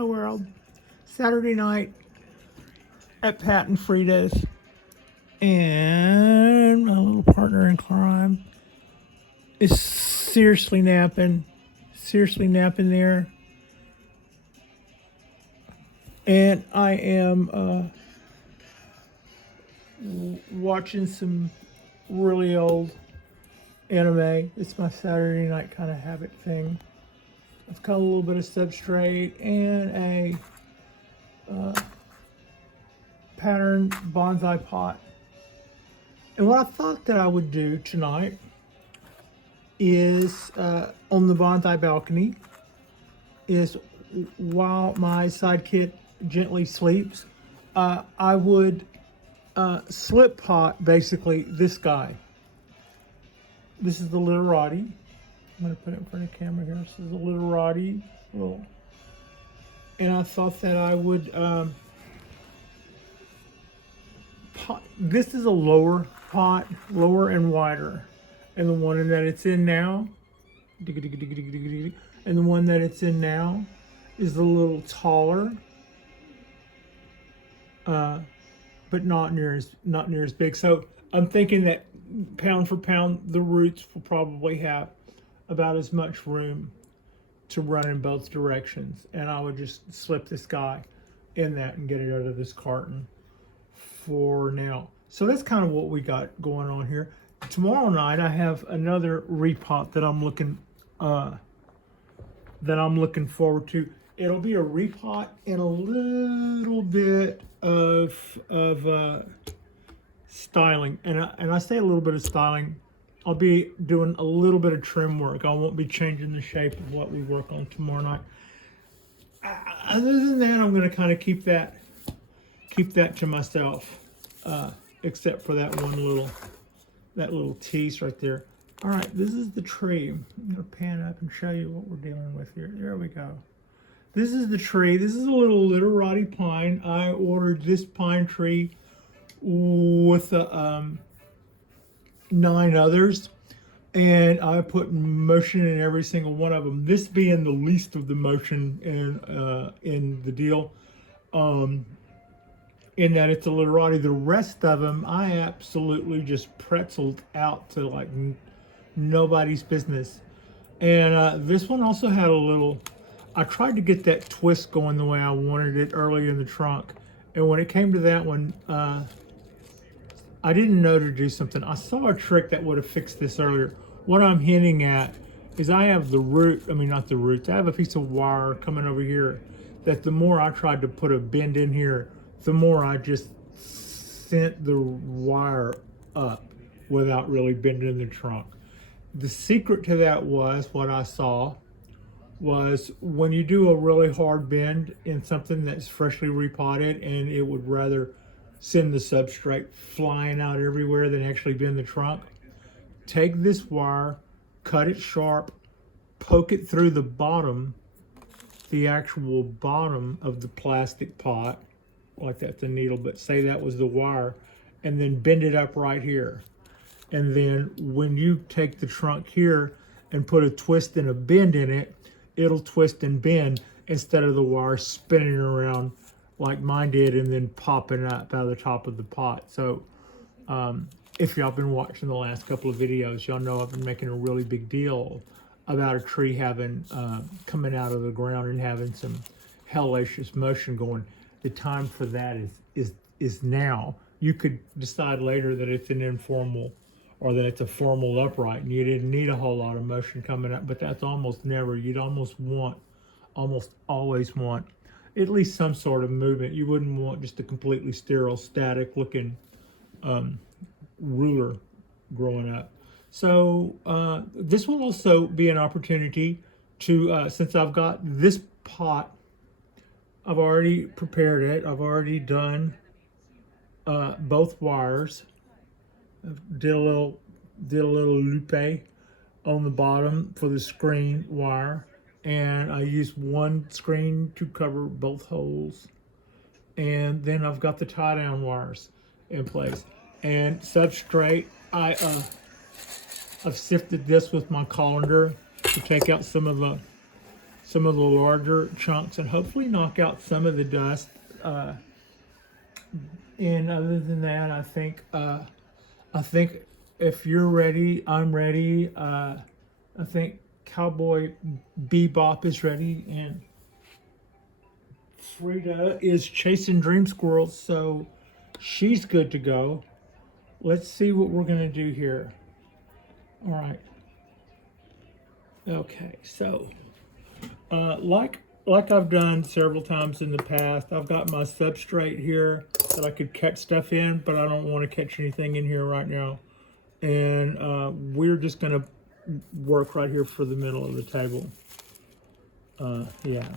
Hello world. Saturday night at Pat and Frida's, and my little partner in crime is seriously napping there, and I am watching some really old anime. It's my Saturday night kind of habit thing. I've got a little bit of substrate and a patterned bonsai pot. And what I thought that I would do tonight is on the bonsai balcony is while my sidekick gently sleeps, I would slip pot basically this guy. This is the literati. I'm going to put it in front of the camera here. This is a literati. And I thought that I would, this is a lower pot, lower and wider. And the one that it's in now, and the one that it's in now is a little taller, but not near as big. So I'm thinking that pound for pound, the roots will probably have about as much room to run in both directions, and I would just slip this guy in that and get it out of this carton for now. So that's kind of what we got going on here. Tomorrow night I have another repot that I'm looking forward to. It'll be a repot and a little bit of styling, and I say a little bit of styling. I'll be doing a little bit of trim work. I won't be changing the shape of what we work on tomorrow night. Other than that, I'm going to kind of keep that to myself, except for that little tease right there. All right, this is the tree. I'm going to pan up and show you what we're dealing with here. There we go. This is the tree. This is a little literati pine. I ordered this pine tree with a 9 others, and I put motion in every single one of them, this being the least of the motion in the deal, in that it's a literati. The rest of them I absolutely just pretzeled out to like nobody's business. And this one also had a little, I tried to get that twist going the way I wanted it early in the trunk, and when it came to that one, I didn't know to do something. I saw a trick that would have fixed this earlier. What I'm hinting at is I have the root, not the roots, I have a piece of wire coming over here that the more I tried to put a bend in here, the more I just sent the wire up without really bending the trunk. The secret to that was, what I saw was, when you do a really hard bend in something that's freshly repotted and it would rather send the substrate flying out everywhere than actually bend the trunk, take this wire, cut it sharp, poke it through the bottom, the actual bottom of the plastic pot, like that's a needle, but say that was the wire, and then bend it up right here. And then when you take the trunk here and put a twist and a bend in it, it'll twist and bend instead of the wire spinning around like mine did and then popping up out of the top of the pot. So if y'all been watching the last couple of videos, y'all know I've been making a really big deal about a tree having coming out of the ground and having some hellacious motion going. The time for that is now. You could decide later that it's an informal or that it's a formal upright and you didn't need a whole lot of motion coming up, but that's almost never. You'd almost always want at least some sort of movement. You wouldn't want just a completely sterile, static looking ruler growing up. So this will also be an opportunity to, since I've got this pot, I've already prepared it. I've already done both wires. I did a little loop on the bottom for the screen wire, and I used one screen to cover both holes, and then I've got the tie down wires in place. And substrate, I've sifted this with my colander to take out some of some of the larger chunks and hopefully knock out some of the dust. And other than that, I think if you're ready, I'm ready. I think Cowboy Bebop is ready, and Frida is chasing dream squirrels, so she's good to go. Let's see what we're gonna do here. All right. Okay, so like I've done several times in the past, I've got my substrate here that I could catch stuff in, but I don't want to catch anything in here right now. And we're just gonna work right here for the middle of the table. Yeah,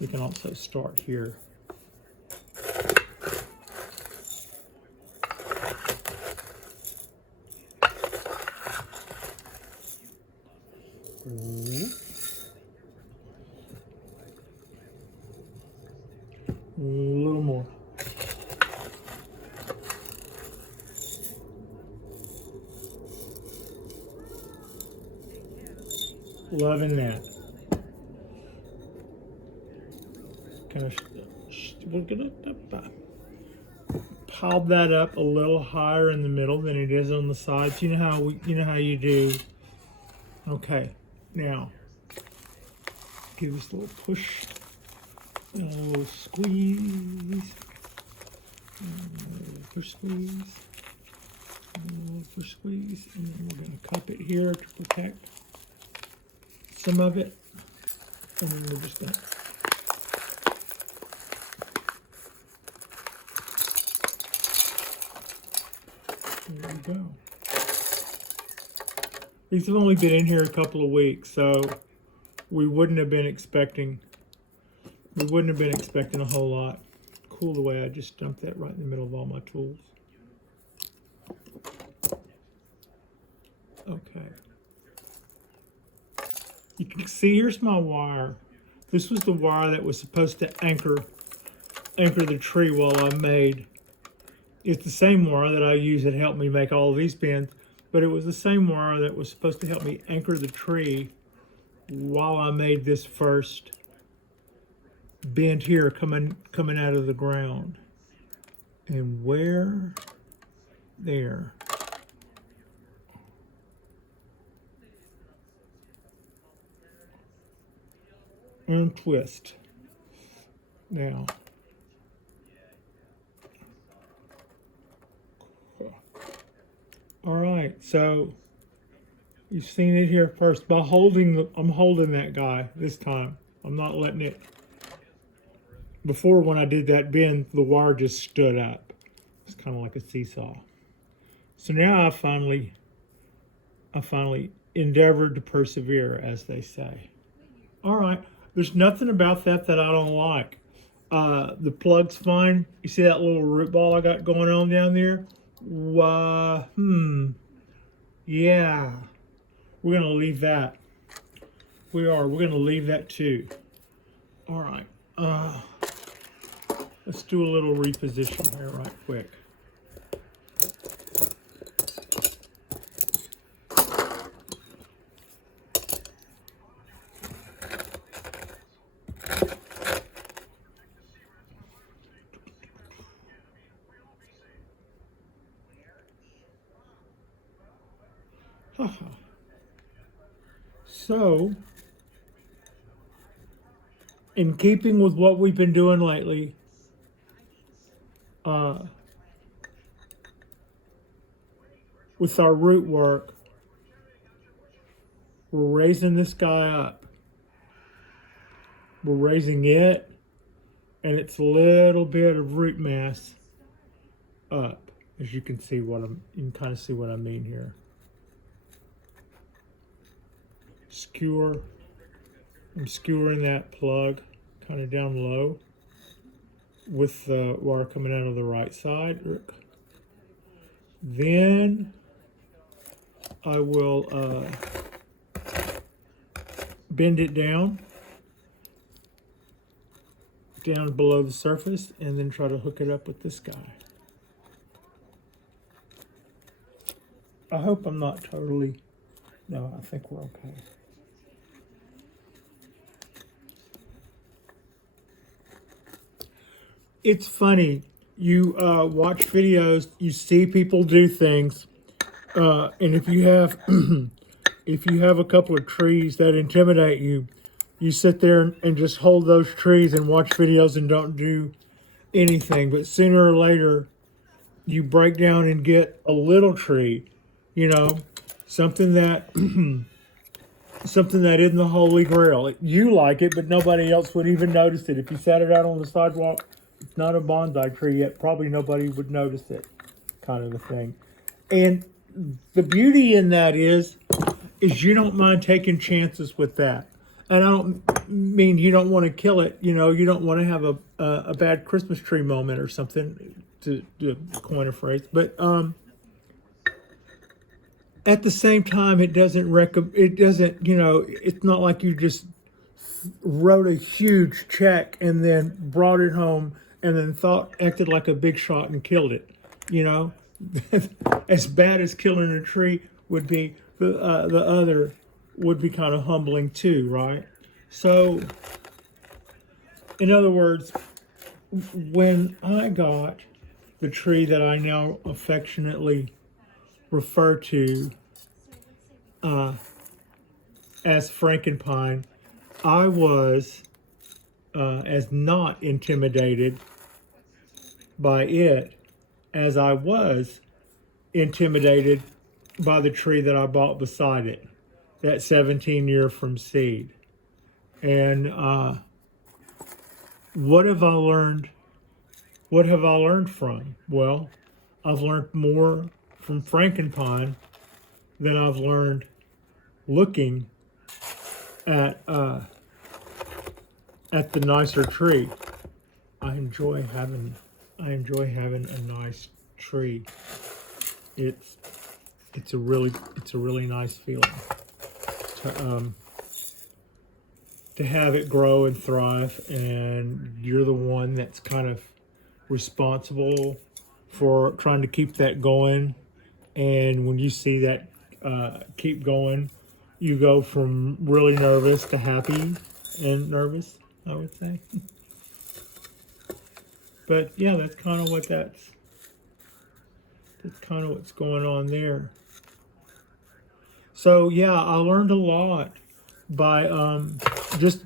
we can also start here. A little more. Loving that. We're gonna pile that up a little higher in the middle than it is on the sides. You know how you do. Okay, now give this a little push and a little squeeze. And a little push squeeze. And a little push squeeze. And then we're gonna cup it here to protect some of it. And then we're just gonna there we go. These have only been in here a couple of weeks, so we wouldn't have been expecting a whole lot. Cool the way I just dumped that right in the middle of all my tools. Okay. You can see here's my wire. This was the wire that was supposed to anchor the tree while I made. It's the same wire that I use that helped me make all of these bends, but it was the same wire that was supposed to help me anchor the tree while I made this first bend here coming out of the ground. And where? There. And twist. Now. All right, so you've seen it here first. I'm holding that guy this time. I'm not letting it. Before, when I did that bend, the wire just stood up. It's kind of like a seesaw. So now I finally endeavored to persevere, as they say. All right, there's nothing about that I don't like. The plug's fine. You see that little root ball I got going on down there? Yeah, we're gonna leave that. We're gonna leave that too. All right, let's do a little reposition here right quick. So, in keeping with what we've been doing lately, with our root work, we're raising this guy up. We're raising it and its little bit of root mass up. As you can see you can kind of see what I mean here. I'm skewering that plug kind of down low with the wire coming out of the right side. Then I will bend it down below the surface and then try to hook it up with this guy. I hope I'm not totally, no, I think we're okay. it's funny. You watch videos, you see people do things, and if you have if you have a couple of trees that intimidate you, you sit there and just hold those trees and watch videos and don't do anything. But sooner or later, you break down and get a little tree, you know, something that something that isn't the holy grail. You like it, but nobody else would even notice it. If you sat it out on the sidewalk, it's not a bonsai tree yet. Probably nobody would notice it, kind of a thing. And the beauty in that is you don't mind taking chances with that. And I don't mean you don't want to kill it. You know, you don't want to have a bad Christmas tree moment or something, to coin a phrase. But at the same time, it doesn't, you know, it's not like you just wrote a huge check and then brought it home and then acted like a big shot and killed it. You know, as bad as killing a tree would be, the other would be kind of humbling too, right? So, in other words, when I got the tree that I now affectionately refer to as Frankenpine, I was as not intimidated by it as I was intimidated by the tree that I bought beside it, that 17-year from seed. And what have I learned? What have I learned from? Well, I've learned more from Frankenpine than I've learned looking at the nicer tree. I enjoy having a nice tree. It's a really nice feeling to have it grow and thrive, and you're the one that's kind of responsible for trying to keep that going. And when you see that keep going, you go from really nervous to happy and nervous, I would say. But yeah, that's kind of what's going on there. So yeah, I learned a lot by just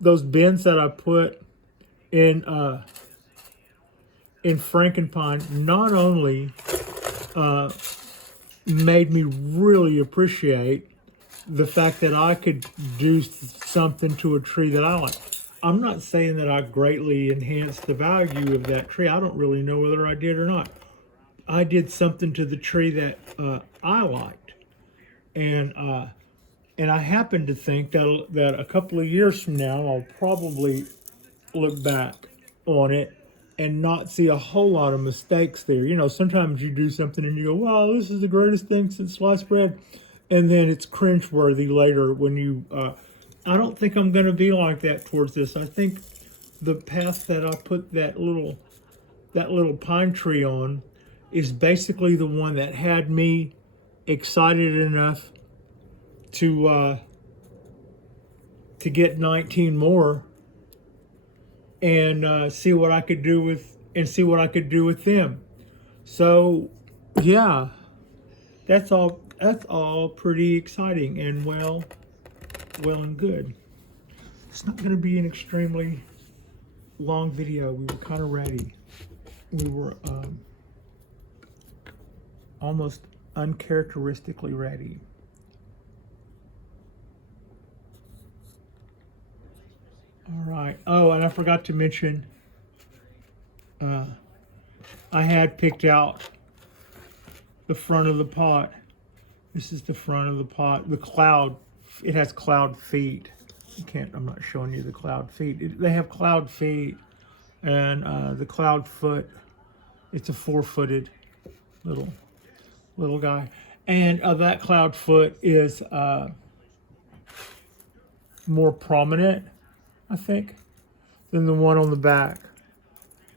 those bins that I put in Frankenpine. Not only made me really appreciate the fact that I could do something to a tree that I like. I'm not saying that I greatly enhanced the value of that tree. I don't really know whether I did or not. I did something to the tree that I liked, and I happen to think that a couple of years from now, I'll probably look back on it and not see a whole lot of mistakes there. You know, sometimes you do something and you go, wow, this is the greatest thing since sliced bread. And then it's cringeworthy later when you, I don't think I'm going to be like that towards this. I think the path that I put that little pine tree on is basically the one that had me excited enough to get 19 more and see what I could do with them. So yeah, that's all pretty exciting and well and good. It's not going to be an extremely long video. We were kind of ready. We were almost uncharacteristically ready. All right. Oh, and I forgot to mention, I had picked out the front of the pot. This is the front of the pot. The cloud, it has cloud feet. I'm not showing you the cloud feet. They have cloud feet, and the cloud foot, it's a 4-footed little guy. And that cloud foot is more prominent, I think, than the one on the back.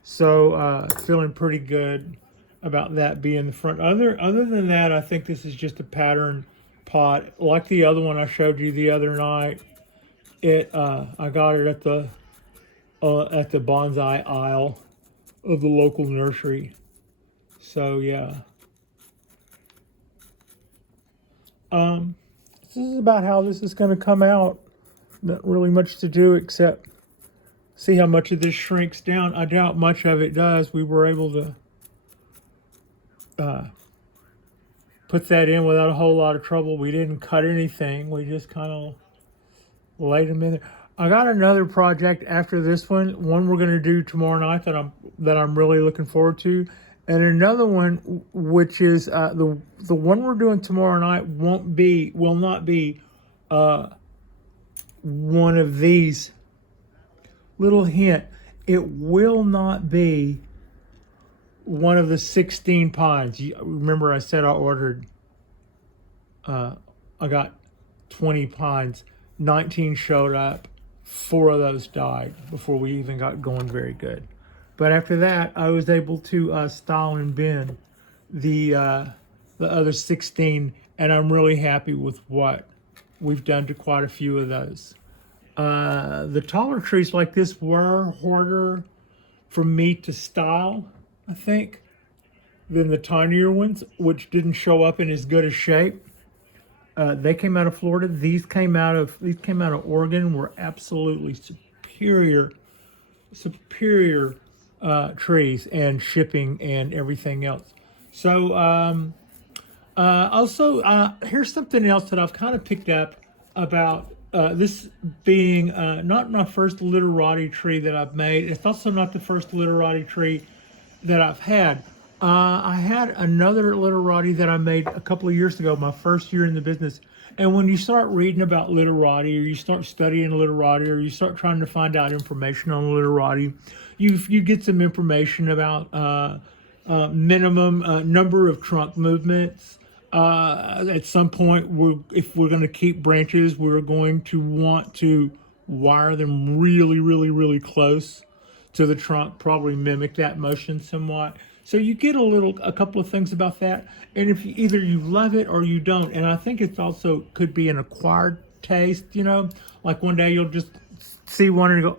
So feeling pretty good about that being the front. Other than that, I think this is just a pattern pot, like the other one I showed you the other night. I got it at the bonsai aisle of the local nursery. So yeah. This is about how this is going to come out. Not really much to do except see how much of this shrinks down. I doubt much of it does. We were able to put that in without a whole lot of trouble. We didn't cut anything. We just kind of laid them in there. I got another project after this one. One we're going to do tomorrow night that I'm really looking forward to, and another one which is the one we're doing tomorrow night will not be one of these. Little hint: it will not be one of the 16 pines. Remember, I said I got 20 pines. 19 showed up. 4 of those died before we even got going very good. But after that, I was able to style and bend the other 16, and I'm really happy with what we've done to quite a few of those. The taller trees like this were harder for me to style, I think, than the tinier ones, which didn't show up in as good a shape. They came out of Florida. These came out of Oregon. Were absolutely superior trees and shipping and everything else. So also here's something else that I've kind of picked up about this being not my first literati tree that I've made. It's also not the first literati tree that I've had. I had another literati that I made a couple of years ago, my first year in the business. And when you start reading about literati, or you start studying literati, or you start trying to find out information on literati, you get some information about minimum number of trunk movements. At some point, if we're going to keep branches, we're going to want to wire them really, really, really close to the trunk, probably mimic that motion somewhat. So you get a couple of things about that, and if either you love it or you don't. And I think it's also could be an acquired taste, like one day you'll just see one and you go,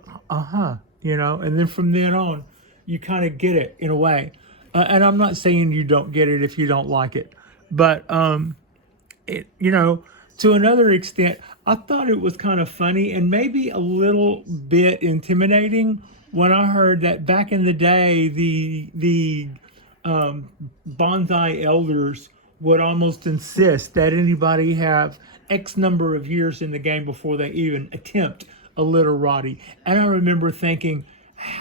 and then from then on, you kind of get it in a way. And I'm not saying you don't get it if you don't like it, but to another extent, I thought it was kind of funny and maybe a little bit intimidating when I heard that back in the day, the bonsai elders would almost insist that anybody have X number of years in the game before they even attempt a literati. And I remember thinking,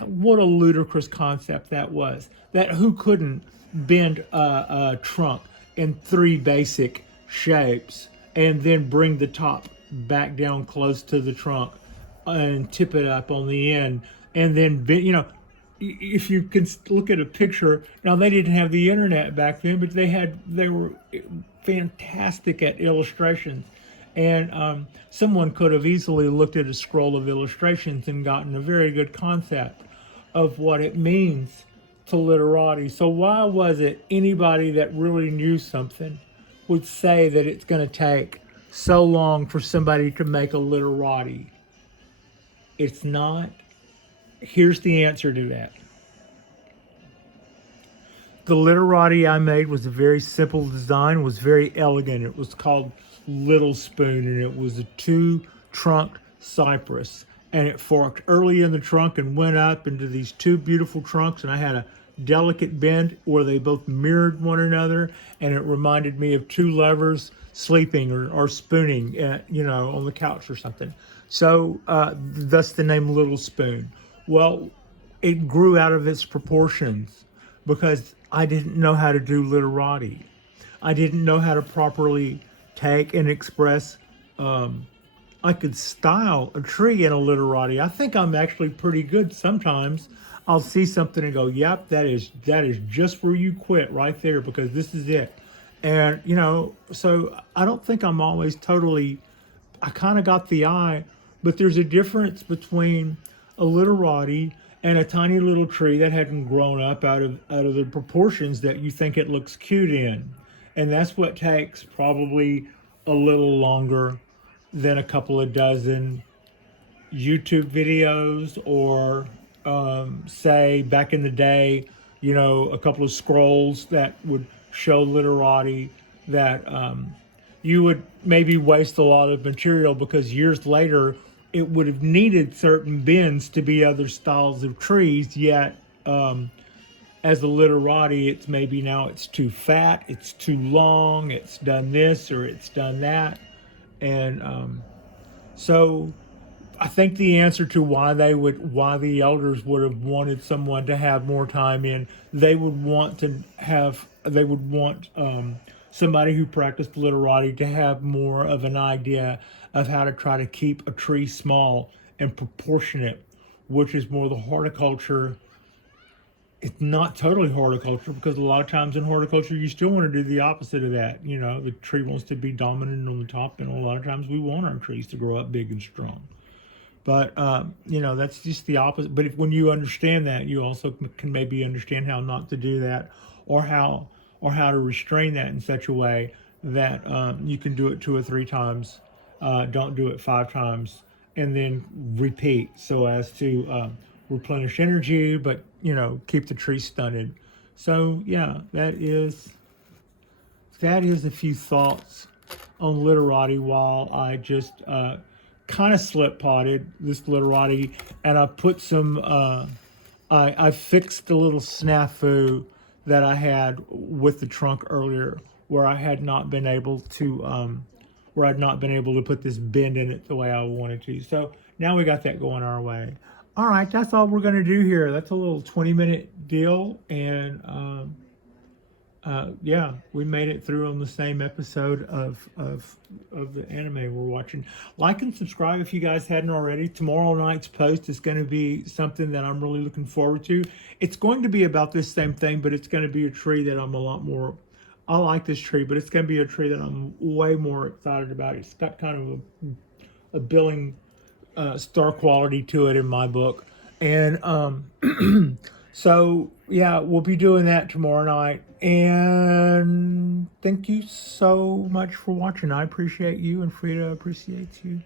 what a ludicrous concept that was. That who couldn't bend a trunk in 3 basic shapes and then bring the top back down close to the trunk and tip it up on the end. And then, if you can look at a picture, now they didn't have the internet back then, but they were fantastic at illustrations. And someone could have easily looked at a scroll of illustrations and gotten a very good concept of what it means to literati. So why was it anybody that really knew something would say that it's going to take so long for somebody to make a literati? It's not. Here's the answer to that. The literati I made was a very simple design, was very elegant. It was called Little Spoon, and it was a 2-trunk cypress. And it forked early in the trunk and went up into these 2 beautiful trunks, and I had a delicate bend where they both mirrored one another, and it reminded me of 2 lovers sleeping or spooning, on the couch or something. So thus the name Little Spoon. Well, it grew out of its proportions because I didn't know how to do literati. I didn't know how to properly take and express. I could style a tree in a literati. I think I'm actually pretty good sometimes. I'll see something and go, yep, that is just where you quit right there, because this is it. And, so I don't think I'm always totally, I kind of got the eye, but there's a difference between a literati and a tiny little tree that hadn't grown up out of the proportions that you think it looks cute in. And that's what takes probably a little longer than a couple of dozen YouTube videos or say back in the day, you know, a couple of scrolls that would show literati, that you would maybe waste a lot of material because years later it would have needed certain bends to be other styles of trees, yet as a literati, it's maybe now it's too fat, it's too long, it's done this or it's done that. And so I think the answer to why the elders would have wanted someone to have more time in, they would want somebody who practiced literati to have more of an idea of how to try to keep a tree small and proportionate, which is more the horticulture. It's not totally horticulture, because a lot of times in horticulture you still want to do the opposite of that. You know, the tree wants to be dominant on the top, and a lot of times we want our trees to grow up big and strong. But you know, that's just the opposite. But when you understand that, you also can maybe understand how not to do that, or how to restrain that in such a way that you can do it 2 or 3 times. Don't do it 5 times, and then repeat, so as to replenish energy, but you know, keep the tree stunted. So yeah, that is a few thoughts on literati while I just kind of slip potted this literati, and I put some I fixed a little snafu that I had with the trunk earlier, where I had not been able to put this bend in it the way I wanted to. So now we got that going our way. All right, that's all we're going to do here. That's a little 20-minute deal, and yeah, we made it through on the same episode of the anime we're watching. Like and subscribe if you guys hadn't already. Tomorrow night's post is going to be something that I'm really looking forward to. It's going to be about this same thing, but it's going to be a tree that I'm a lot more. I like this tree, but it's going to be a tree that I'm way more excited about. It's got kind of a billing star quality to it in my book, and so yeah, we'll be doing that tomorrow night. And thank you so much for watching. I appreciate you, and Frida appreciates you.